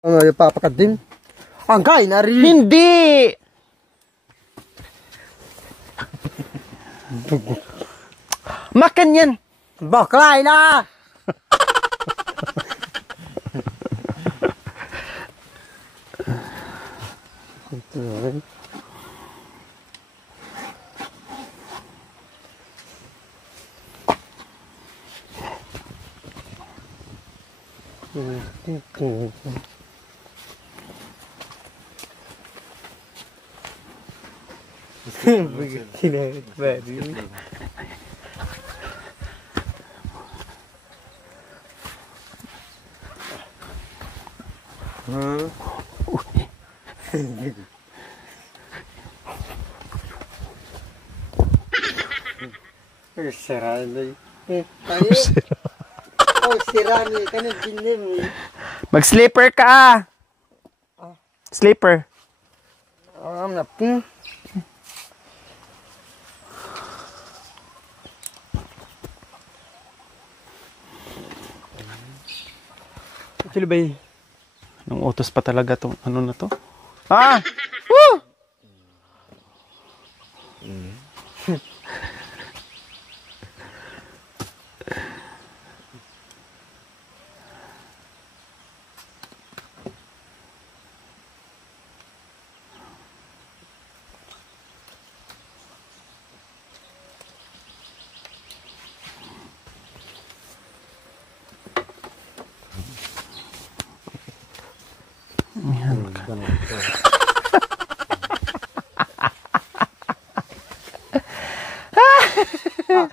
Ano, papakad din? Ang kain na rin. Hindi! Makan yan! Bakla na! Kinakit ba rin? Sirani. Tayo. Oh, sirani. Kanang dinim. Mag-slipper ka! Slipper. Ang napin. Actually ba Anong utos pa talaga tong ano na to? Ah! Woo!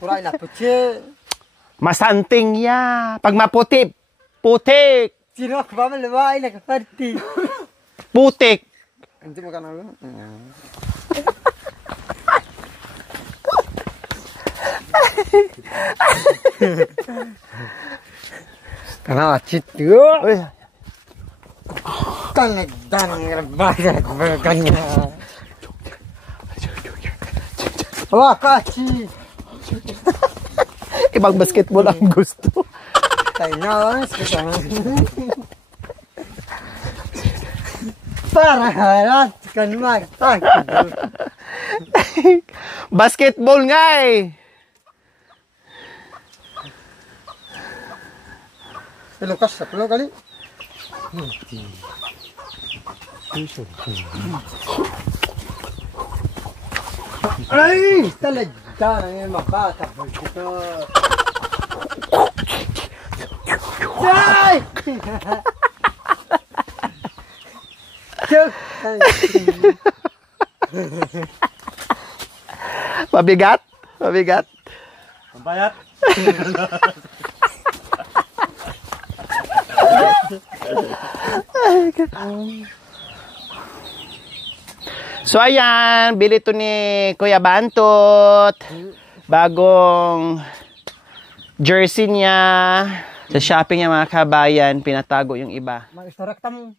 kurai na puche. Masanting ya. Pag maputi, putik. Sino ka ba malaway na kaparti? Putik. Hindi mo ka na lang. Kana chit yo. Tanagdan ng bagay ko kanya. Wah, kachi. Ibang basketball ang gusto. Tayo na, kita na. Para harat kan magtak. Basketball nga eh. Lukas sa pulo kali. Ay, talaga ng mabata po ito. Ay! Mabigat? Mabigat? Mabayat? So ayan, bili to ni Kuya Bantot. Bagong jersey niya. Sa shopping niya mga kabayan, pinatago yung iba. Mag-istorya ka mo.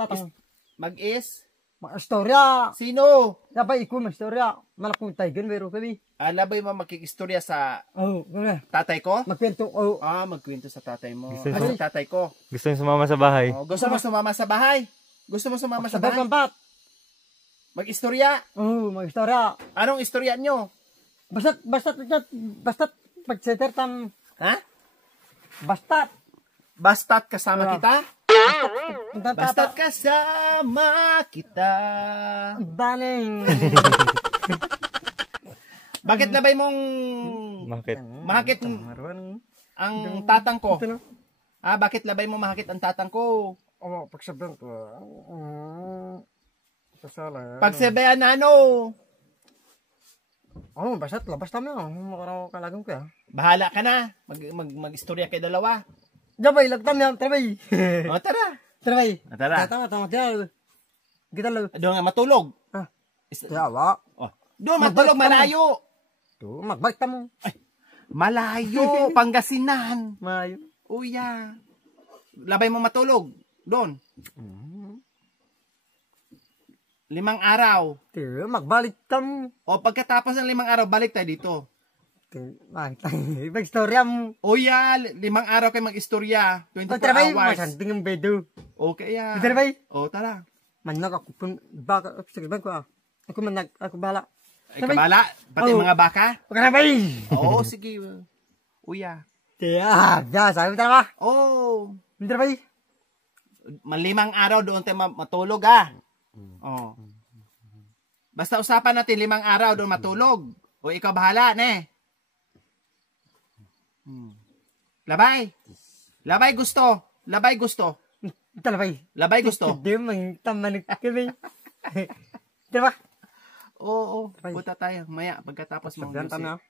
Tatang. Mag-is? Mag-istorya. Sino? Napay ko mag-istorya. Malakong taygan, meron kami. Labay mo magkikistorya sa Oo, gano'n. tatay ko? Magkwento, oo. Magkwento sa tatay mo. Gusto Ano yung tatay ko? Gusto niyo sumama sa bahay? Gusto mo sumama sa bahay? Gusto mo sumama sa bahay? Sabay Mag-istorya? oo, mag-istorya. Anong istorya nyo? Basta't pag-setter tam. Ha? Basta't. Basta't kasama kita? Basta't Basta't kasama kita. Baling. Bakit labay mong Bakit? mahakit ang tatang ko? Bakit labay mo mahakit ang tatang ko? Oo, pagsabihan ko. Kasala. Pagsabayan na ano? Oo, basta't labas tayo. Makaraw kalagong ko ya. Bahala ka na. Mag-istorya kay dalawa. Jabay, lagtam yan. Trabay. Tara. Trabay. Tara. Tama. Kita lang. Doon nga matulog. Yawa. Doon matulog, malayo. Ito, magbalik tamo. Malayo, Pangasinan. Mayo. Uya. Labay mo matulog. Doon. 5 araw. Ito, magbalik tamo. Pagkatapos ng 5 araw, balik tayo dito. Ibang storya mo. Uya, 5 araw kayo mag-istorya. 24 Pagtrabay, hours. masanting ang bedo. Okay ya. Pagtrabay, O, tara. manag ako pun, baka, sige ba ko ah. Ako manag, ako bala. Ay, kabala. Pati Oh. mga baka. Pagtrabay! Oo, sige. Uya. Kaya, sabi mo talaga. Oh. Pagtrabay. 5 araw doon tayo matulog ah. Oh. Basta usapan natin 5 araw doon matulog. O ikaw bahala, ne. Labay. Labay gusto. Labay gusto. Talabay. Labay gusto. Hindi mo tamanag kami. Diba? Oo, punta tayo. Maya, pagkatapos mo. Sabihan kami ah.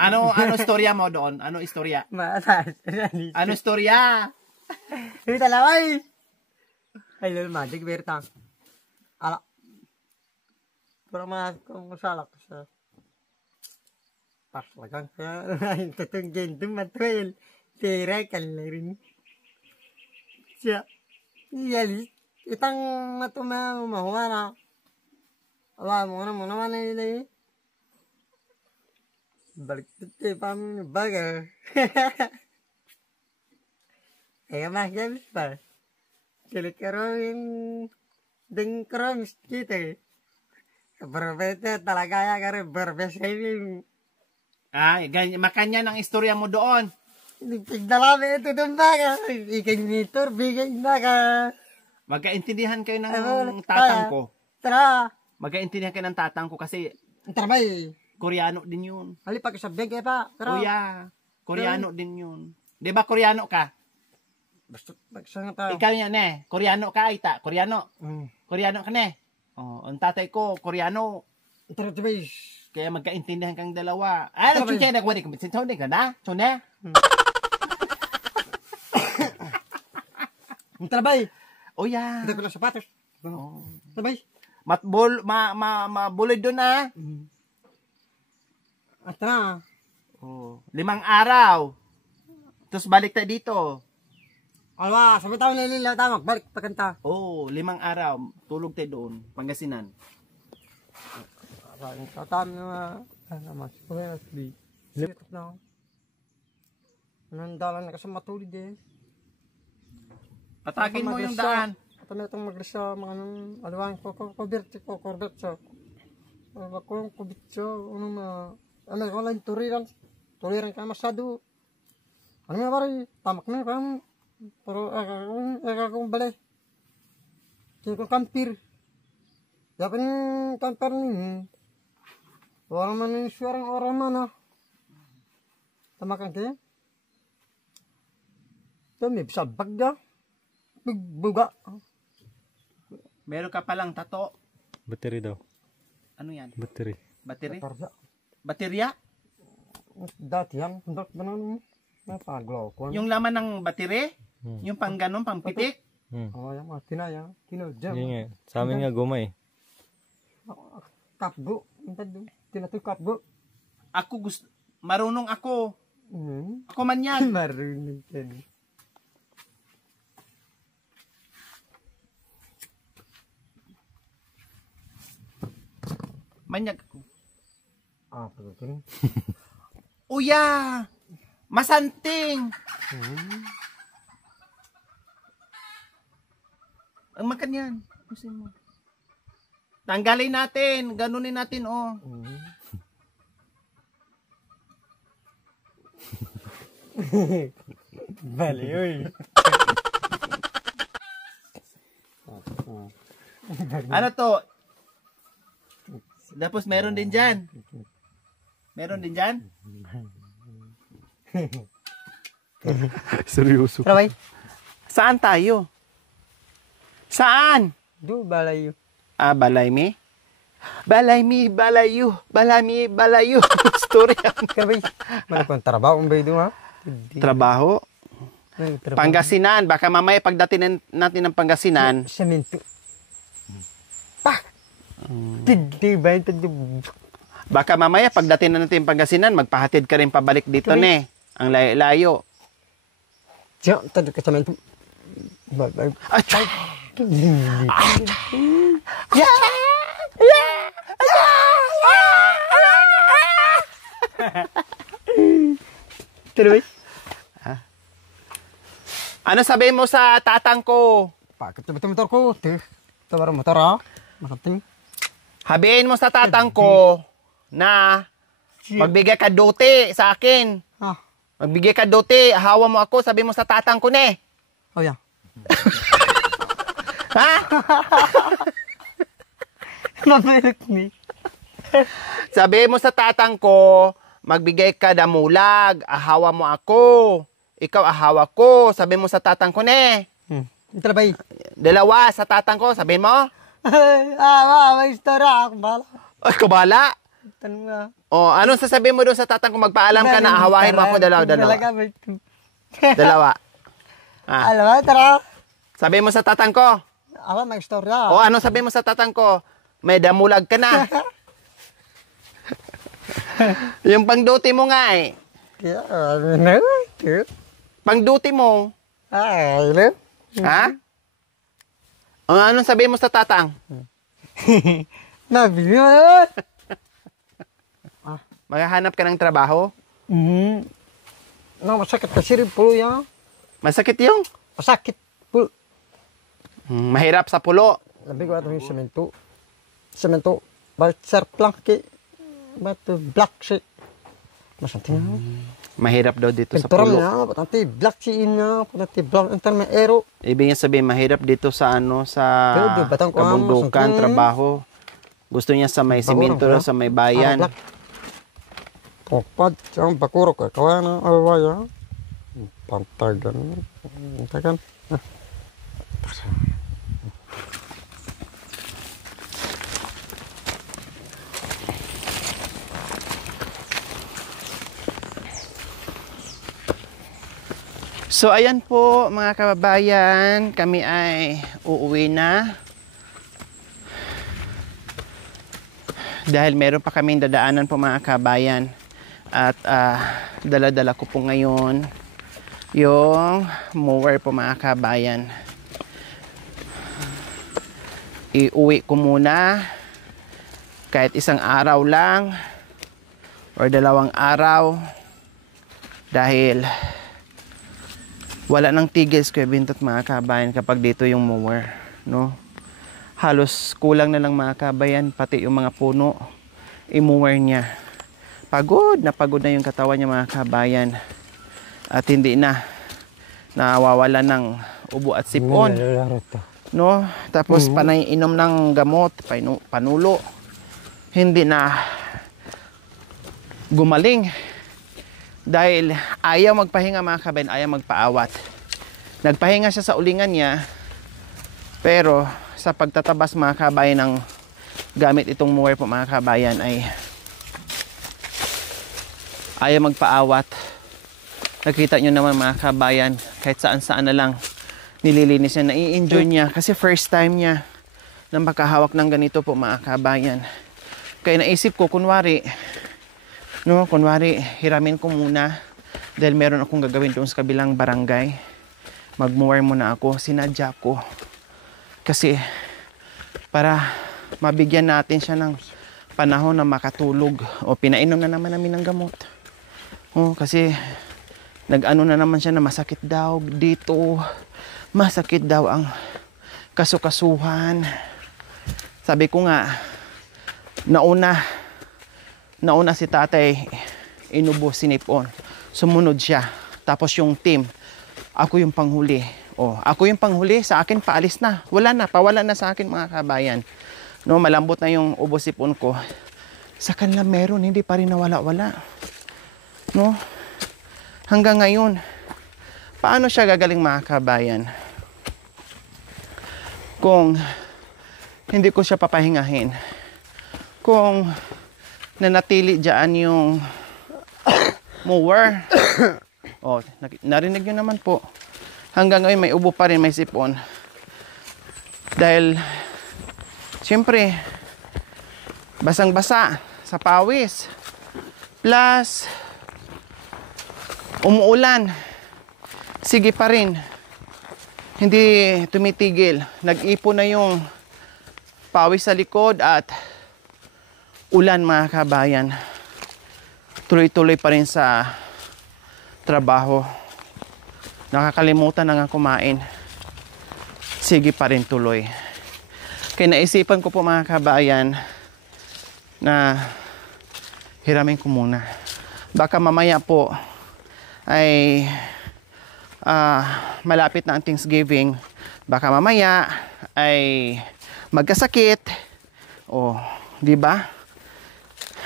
Ano istorya mo doon? Ano istorya? Maatas. Ano istorya? Hindi talabay. Ay, lalo magic bertang. Ala. Pero mga kung masalak sa pas lagang kaya tutong gendum matwel. Tira kalarin. Siya. Iyali. Itang matuma mahuana. Awa mo naman nila eh. Balik tete pam baga. Kaya mahal pa. Kaya karo yung dengkro miskite. Berbeda talaga ya karo berbeda yung Ay, makanya ng istorya mo doon. pigdalami ito ng baga. Ikinitor bigay na ka. Magkaintindihan kayo ng tatang ko. Tara. Magkaintindihan kayo ng tatang ko kasi Trabay. Koreano din yun. Halipag sa beg pa. Tara. Kuya, Koreano din yun. Di ba Koreano ka? Basta magsanga tayo. Ikaw yan eh. Koreano ka, Aita. Koreano. Mm. Koreano ka ne. Oh, ang tatay ko, Koreano. Tara, trabay. Kaya magkaintindihan kang dalawa. Ay, nagsunsya na kuwari. Sinsaw ka na? Sune? Trabay. O yan. Kita ko ng sapatos. Oh. Trabay. Mabulid doon ah. At tara. Oh. 5 araw. Tapos balik tayo dito. Alwa, sabi tayo nilila tama. Balik pagkanta. Oh, 5 araw. Tulog tayo doon. Pangasinan. Ang tatam na mas kuya di. Lipat na. Nandalan na kasi matulid eh. Patagin mo yung daan. At ano itong magrisa mga anong alawang korbetso. Ako yung kubitso. Ano ko lang turiran. Turiran ka masyado. Ano nga bari? Tamak na parang. Pero akong balay. Kaya ko kampir. Yapan yung kampir niyo. Wala man yung syarang orang mana. Tamakan kayo? Dami, bisa bagda. Bigbuga. Meron ka palang tato. Battery daw. Ano yan? Battery. Battery? Tarja. Baterya? Dati yan. Kundak ba naman? Napaglaw ko. Yung laman ng battery? Yung pang ganon, pang pitik? Oh, yung mga tinaya. Tinodya. Yun nga. Sa amin nga gumay. Kapgo. Tinatoy kapgo. Ako gusto, marunong ako. Ako man yan. Marunong yan. Manyag ako. Pagkakin. Uya! Masanting! Ang makan yan. Gusto mo. Tanggalin natin. Ganunin natin, oh. Bali, uy. Ano to? Tapos meron din dyan. Meron din dyan? Seryoso. Trabay. Saan tayo? Saan? Do balayo. Ah, Balaymi? Balaymi, balayo. Balaymi, balayo. Story yan. Trabay. Malapang trabaho ang bedo ha. Trabaho? Pangasinan. Baka mamaya pagdating natin ng Pangasinan. Semento. Pa! Hindi ba yung Baka mamaya pagdating na natin ng Pangasinan, magpahatid ka rin pabalik dito, ne. Ang layo-layo. Diyan, tadi ka semento. Achoo! Tuloy. Ano sabihin mo sa tatang ko? Bakit motor ko? Ito baru motor ha? Makating. Habihin mo sa tatang ko na magbigay ka duty sa akin. Ah. Magbigay ka duty, hawa mo ako, sabi mo sa tatang ko ne. Oh ya. Ha? Mabalik ni. Sabi mo sa tatang ko, magbigay ka damulag, ahawa mo ako. Ikaw ahawa ko, sabi mo sa tatang ko ne. Ito na ba eh? Dalawa sa tatang ko, sabihin mo. May istorya. Ako bala. Ay, kabala. Tanong nga. O, anong sasabihin mo doon sa tatang ko? Magpaalam ka na, ahawahin mo ako dalawa. Dalawa. Ah. Alam mo, tara. Sabihin mo sa tatang ko. Ako, may istorya. O, anong sabihin mo sa tatang ko? May damulag ka na. Yung pang-duty mo nga eh. Pang-duty mo. Alam. Ha? O, anong sabihin mo sa tatang? Nabili mo naman. Maghahanap ka ng trabaho? Masakit kasi rin pulo yan. Masakit yung? Masakit pulo. Mahirap sa pulo. Labi ko ito yung semento. Semento. Bakit sharp lang kay. Bakit black sheet. Masanting nga. Mahirap daw dito sa Pinturan pulo. nga. Patante black sheet nga. Patante black. Entar may aero. Ibig sabihin, mahirap dito sa Pero, batang ko, kabundukan, masungkin. trabaho. Gusto niya sa may simento, sa may bayan. Pagpad, siyang bakuro ko. Kawa na awaya. Pantagan. Pantagan. So, ayan po mga kababayan, kami ay uuwi na. Dahil meron pa kaming dadaanan po mga kababayan. At dala-dala ko po ngayon yung mower po mga kababayan. Iuwi ko muna kahit isang araw lang or 2 araw dahil wala nang tigil Kuya Bintot mga kabayan kapag dito yung mower, no? Halos kulang na lang mga kabayan, pati yung mga puno, i-mower niya. Pagod na yung katawan niya mga kabayan. At hindi na nawawala ng ubo at sipon, no? Tapos panay inom ng gamot, panulo. Hindi na gumaling. Dahil ayaw magpahinga mga kabayan, ayaw magpaawat. Nagpahinga siya sa ulingan niya, pero sa pagtatabas mga kabayan ng gamit itong mower po mga kabayan ay ayaw magpaawat. Nakita nyo naman mga kabayan, kahit saan na lang nililinis niya, nai-enjoy niya kasi first time niya na makahawak ng ganito po mga kabayan. Kaya naisip ko, kunwari hiramin ko muna dahil meron akong gagawin doon sa kabilang barangay. Mag-mower muna ako, sinadya ko. Kasi para mabigyan natin siya ng panahon na makatulog. O pinainom na naman namin ng gamot. O kasi nag-ano na naman siya na masakit daw dito. Masakit daw ang kasukasuhan. Sabi ko nga, nauna si tatay, inubo, sinipon. Sumunod siya. Tapos yung team, ako yung panghuli. Ako yung panghuli, sa akin paalis na. Pawala na sa akin mga kabayan. No, malambot na yung ubo sipon ko. Sa kanila meron, hindi pa rin nawala-wala. No? Hanggang ngayon, paano siya gagaling mga kabayan? Kung hindi ko siya papahingahin. Kung nanatili dyan yung mower. Narinig nyo naman po. Hanggang ngayon may ubo pa rin, may sipon. Dahil, siyempre, basang-basa sa pawis. Plus, umuulan. Sige pa rin. Hindi tumitigil. Nag-ipon na yung pawis sa likod at ulan mga kabayan. tuloy-tuloy pa rin sa trabaho. Nakakalimutan na nga kumain. Sige pa rin tuloy. Kaya naisipan ko po mga kabayan na hiramin ko muna. Baka mamaya po ay malapit na ang Thanksgiving. Baka mamaya ay magkasakit. O, di ba?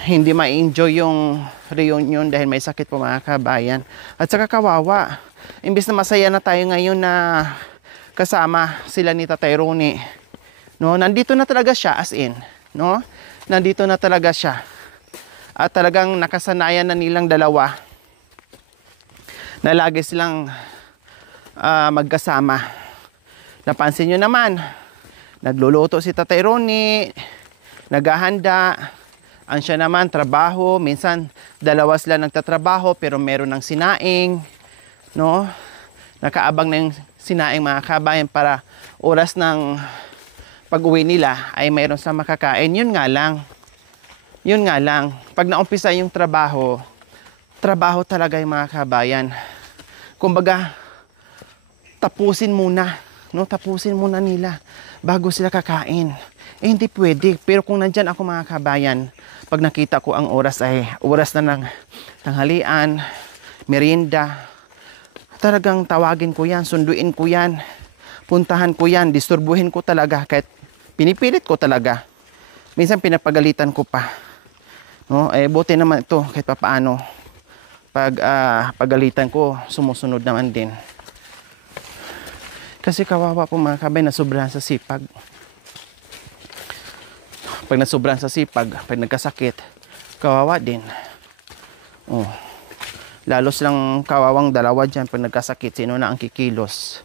Hindi ma-enjoy yung reunion dahil may sakit po mga kabayan. At saka kawawa. Imbis na masaya na tayo ngayon na kasama sila ni Tatay Ronnie. No, nandito na talaga siya as in, no? Nandito na talaga siya. At talagang nakasanayan na nilang dalawa na lagi silang magkasama. Napansin nyo naman, nagluluto si Tatay Ronnie, naghahanda. Ang siya naman, trabaho. Minsan, dalawa sila nagtatrabaho pero meron ng sinaing. No? Nakaabang na yung sinaing mga kabayan para oras ng pag-uwi nila ay mayroon sa makakain. Yun nga lang. Pag naumpisa yung trabaho talaga yung mga kabayan. Kumbaga, tapusin muna. No? Tapusin muna nila bago sila kakain. Hindi pwede. Pero kung nandyan ako mga kabayan, pag nakita ko ang oras ay oras na ng tanghalian, merienda, talagang tawagin ko yan, sunduin ko yan, puntahan ko yan, disturbuhin ko talaga, kahit pinipilit ko talaga. Minsan pinapagalitan ko pa. No? Buti naman ito kahit papaano. Pag pagalitan ko, sumusunod naman din. Kasi kawawa po mga kabayan, nasobrahan sa sipag. Pag nasobrahan sa sipag, pag nagkasakit, kawawa din. Oh. Lalos lang kawawang dalawa dyan pag nagkasakit, sino na ang kikilos?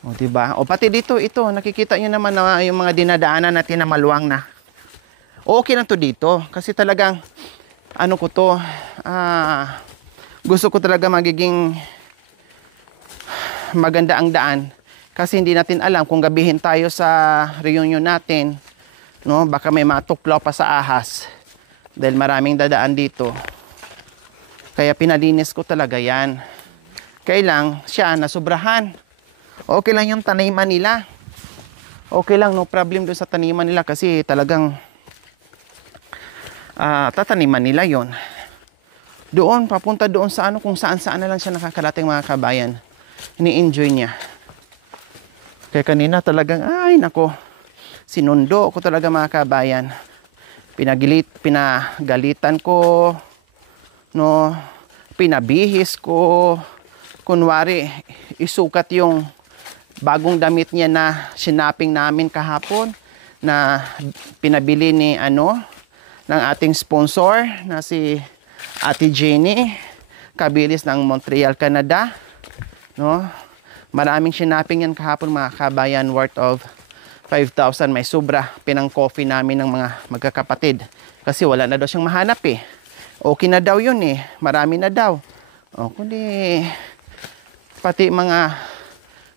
O, diba? O pati dito, ito, nakikita nyo naman na yung mga dinadaanan natin na maluwang na. Okay lang to dito. Kasi talagang, ano ko to, gusto ko talaga magiging maganda ang daan. Kasi hindi natin alam kung gabihin tayo sa reunion natin, no? Baka may matuklaw pa sa ahas. Dahil maraming dadaan dito. Kaya pinalinis ko talaga yan. Kailang siya nasobrahan. Okay lang yung taniman nila. Okay lang, no problem doon sa taniman nila kasi talagang tataniman nila yon. Doon, papunta doon sa ano, kung saan-saan na lang siya nakakarating mga kabayan. Ini-enjoy niya. Kaya kanina talagang, ay nako, sinundo ko talaga mga kabayan. Pinagalitan ko, no, pinabihis ko. Kunwari, isukat yung bagong damit niya na sinaping namin kahapon na pinabili ni ng ating sponsor na si Ate Jenny Kabilis ng Montreal, Canada, no? Maraming sinaping yan kahapon mga kabayan, worth of 5,000. May sobra pinang-coffee namin ng mga magkakapatid kasi wala na daw siyang mahanap eh. Okay na daw yun eh, marami na daw. O kundi pati mga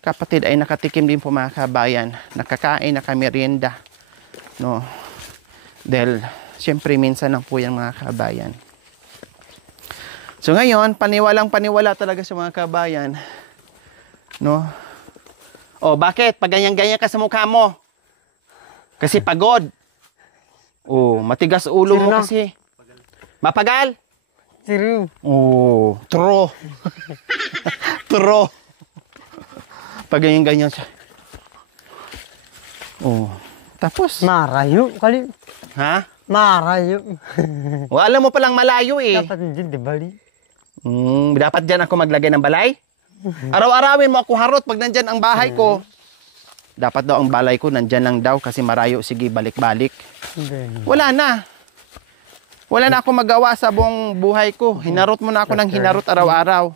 kapatid ay nakatikim din po mga kabayan, nakakain, nakamerienda, no? Dahil siyempre minsan lang po yan mga kabayan. So ngayon, paniwalang-paniwala talaga sa mga kabayan, no? O bakit? Pag ganyan-ganyan ka sa mukha mo? Kasi pagod. O, matigas ulo mo kasi. Mapagal? True. Oh, true. True. Pag ganyan-ganyan siya. Oh, tapos? Marayo. Kali. Ha? Marayo. O, alam mo palang malayo eh. Dapat din, di bali. Dapat dyan ako maglagay ng balay? Araw-arawin mo ako harot pag nandyan ang bahay ko. Dapat daw ang balay ko nandyan lang daw kasi marayo. Sige, balik-balik. Wala na. Wala na ako magawa sa buong buhay ko. Hinarot mo na ako ng hinarot araw-araw.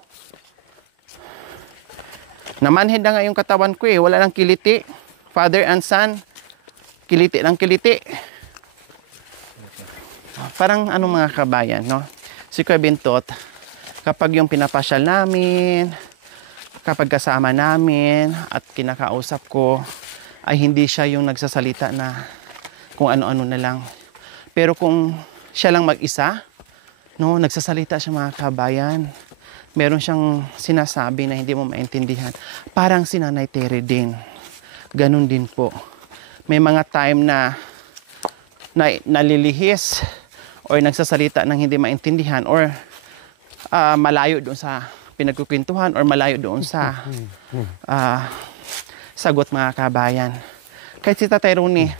Namanhid na nga yung katawan ko eh. Wala nang kiliti. Father and son. Kiliti ng kiliti. Parang mga kabayan, no? Si Kuya Bintot, kapag yung pinapasyal namin, kapag kasama namin at kinakausap ko, ay hindi siya yung nagsasalita na kung ano-ano na lang. Pero kung siya lang mag-isa, No, nagsasalita siya mga kabayan. Meron siyang sinasabi na hindi mo maintindihan. Parang si Nanay Terry din. Ganun din po. May mga time na nalilihis or nagsasalita ng hindi maintindihan or malayo doon sa pinagkukwentuhan or malayo doon sa sagot mga kabayan. Kahit si Tatay Ronnie,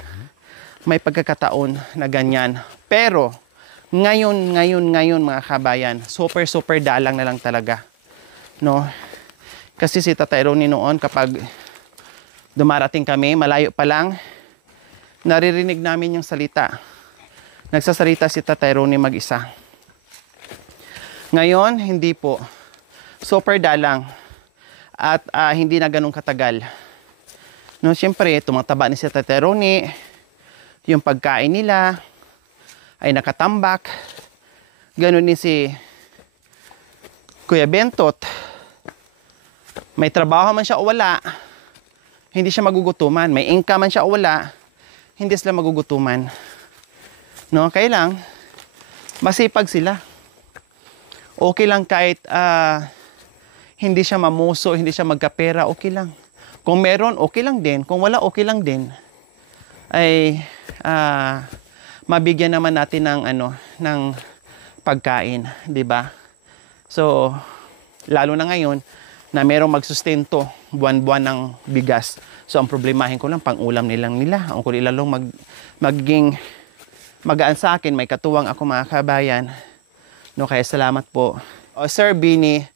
may pagkakataon na ganyan. Pero, ngayon mga kabayan, super dalang na lang talaga. No? Kasi si Tatay Ronnie noon, kapag dumarating kami, malayo pa lang, naririnig namin yung salita. Nagsasalita si Tatay Ronnie mag-isa. Ngayon, hindi po. Super dalang. At hindi na ganun katagal. No, siyempre, tumataba ni si Tatay Ronnie. Yung pagkain nila ay nakatambak. Ganun din si Kuya Bentot. May trabaho man siya o wala, hindi siya magugutuman. May income man siya o wala, hindi sila magugutuman. No, kaya lang, masipag sila. Okay lang kahit hindi siya mamuso, hindi siya magkapera, okay lang. Kung meron, okay lang din. Kung wala, okay lang din. Ay mabigyan naman natin ng pagkain, 'di ba? So, lalo na ngayon na merong magsustento buwan-buwan ng bigas. So, ang problemahin ko lang pang-ulam nila. Ang kulit lalong magiging magaan sa akin, may katuwang ako mga kabayan. No, kaya salamat po. Sir Bini,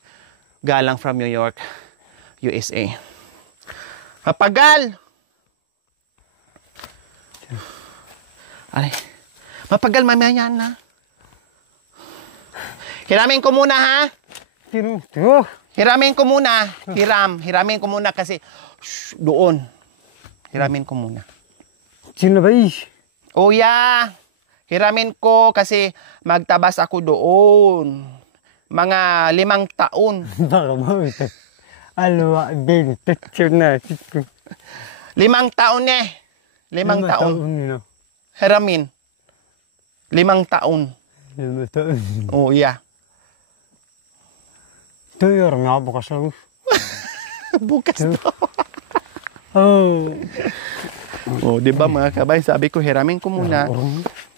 galang from New York, USA. Mapagal! Ay, mapagal mamaya na. Hiramin ko muna ha. Hiramin ko muna. Hiramin ko muna kasi doon. Hiramin ko muna. Sino ba Oh yeah. Hiramin ko kasi magtabas ako doon. Mga 5 taon. Baka mo ito. Alwa, bin, picture na. 5 taon eh. 5 taon. Hiramin. 5 taon. 5 taon. Oh yeah. Ito yung nga bukas ako. Bukas daw. Oh. Oh, di ba mga kabay, sabi ko hiramin ko muna.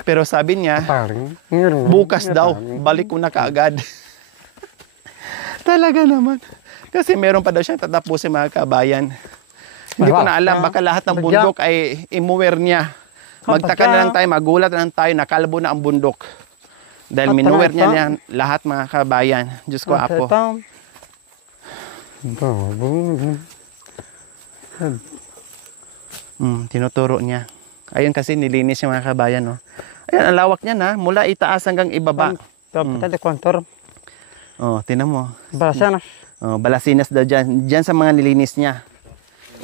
Pero sabi niya, bukas daw, balik ko na kaagad. Talaga naman. Kasi meron pa daw siya tatapusin mga kabayan. Hindi ko na alam, baka lahat ng bundok ay imuwer niya. Magtaka na lang tayo, magulat na lang tayo, nakalbo na ang bundok. Dahil minuwer niya lahat mga kabayan. Diyos ko, Apo. Tinuturo niya. Ayun kasi nilinis yung mga kabayan. No? Ayan, ang lawak niya na. Mula itaas hanggang ibaba. Oh, tinan mo. Balasinas. Oh, balasinas daw dyan. Dyan sa mga nilinis niya.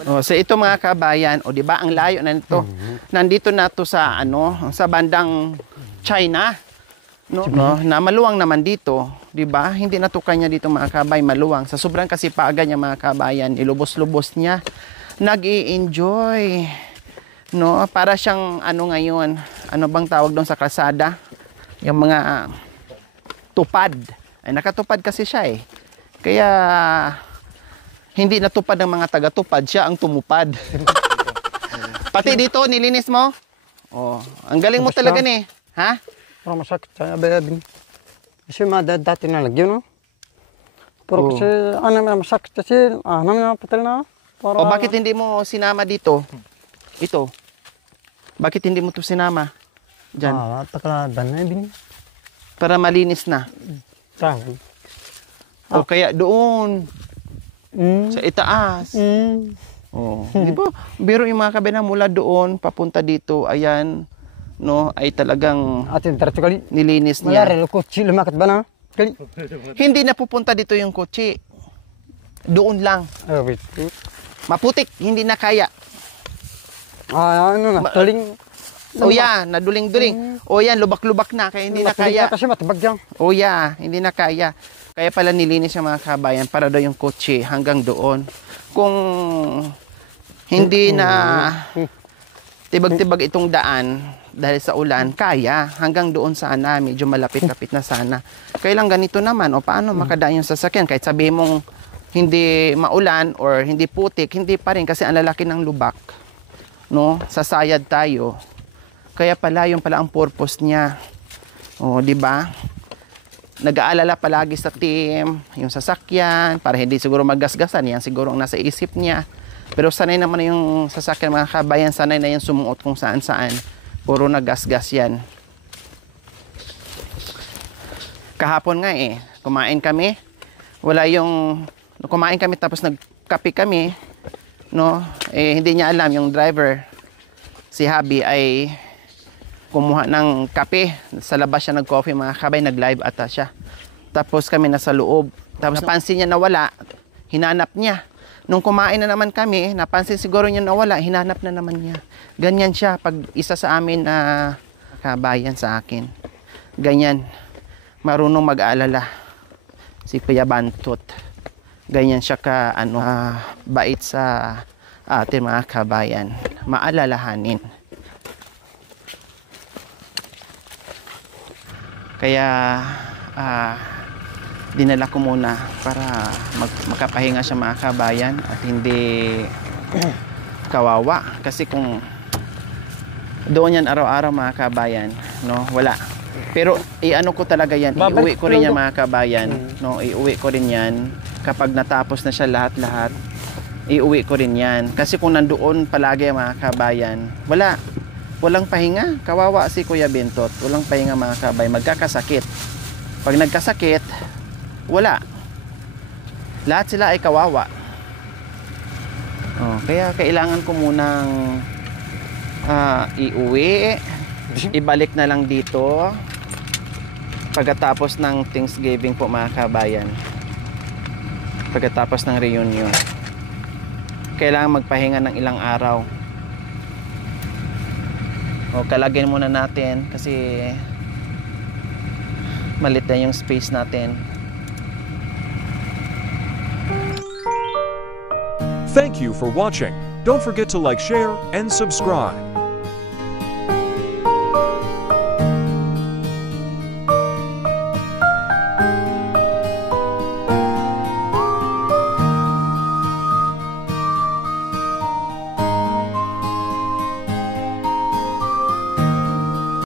Oh, so ito mga kabayan, o di ba ang layo na nito. Nandito na to sa sa bandang China. No, na maluwang naman dito, di ba? Hindi na to kanya dito mga kabay, maluwang. Sa sobrang kasipagan niya mga kabayan, ilubos-lubos niya. Nag-i-enjoy. No, para siyang ngayon, ano bang tawag doon sa kalsada? Yung mga tupad. Ay nakatupad kasi siya eh. Kaya hindi natupad ng mga taga-tupad, siya ang tumupad. Pati dito, nilinis mo? Oh, ang galing mo talaga ni. Ha? Parang masakit sa abay-abing. Kasi dati na lagyan, no? Pero kasi, masakit kasi, naman napatal na. Para... O bakit hindi mo sinama dito? Ito. Bakit hindi mo to sinama? Diyan. Takalaban na ibin. Para malinis na. Tahu. O kaya doon. Sa itaas. Oh, di ba? Biro yung mga kabina mula doon papunta dito, ayan, no, ay talagang atin diretso kali. Nilinis niya. Malari lo kotse lumakat ba na? Kali. Hindi na pupunta dito yung kotse. Doon lang. Wait. Maputik, hindi na kaya. Tuling. O yeah, naduling-duling. O yan, lubak-lubak na, kaya hindi na kaya. Kasi matibag yan. O yeah, hindi na kaya. Kaya pala nilinis yung mga kabayan para daw yung kotse hanggang doon. Kung hindi na tibag-tibag itong daan dahil sa ulan, kaya hanggang doon sana, medyo malapit-lapit na sana. Kailang ganito naman, o paano makadaan yung sasakyan? Kahit sabihin mong hindi maulan or hindi putik, hindi pa rin kasi ang lalaki ng lubak. No? Sasayad tayo. Kaya pala, yung pala ang purpose niya. O, di ba? Nag-aalala palagi sa team, yung sasakyan, para hindi siguro maggasgasan. Yan siguro ang nasa isip niya. Pero sanay naman yung sasakyan, mga kabayan, sanay na yung sumuot kung saan-saan. Puro naggasgas yan. Kahapon nga kumain kami. Kumain kami tapos nagkape kami. No? Hindi niya alam yung driver. Si Habi ay kumuha ng kape. Sa labas siya nag-coffee, mga kabay, nag-live ata siya. Tapos kami nasa loob. Tapos napansin niya nawala, hinanap niya. Nung kumain na naman kami, napansin siguro niya nawala, hinanap na naman niya. Ganyan siya pag isa sa amin na kabayan sa akin. Ganyan. Marunong mag-aalala. Si Kuya Bantot. Ganyan siya ka bait sa ating mga kabayan. Maalalahanin. Kaya dinala ko muna para makapahinga siya, mga kabayan, at hindi kawawa. Kasi kung doon yan araw-araw, mga kabayan, no, wala. Pero iano ko talaga yan, iuwi ko rin yan, mga kabayan, no, iuwi ko rin yan kapag natapos na siya lahat-lahat. Iuwi ko rin yan. Kasi kung nandoon palagi, mga kabayan, walang pahinga. Kawawa si Kuya Bintot. Walang pahinga, mga kabay. Magkakasakit. Pag nagkasakit, wala. Lahat sila ay kawawa. Kaya kailangan ko munang iuwi. Ibalik na lang dito. Pagkatapos ng Thanksgiving po, mga kabayan. Pagkatapos ng reunion. Kailangan magpahinga ng ilang araw. Kalagyan muna natin kasi malit na yung space natin. Thank you for watching. Don't forget to like, share, and subscribe.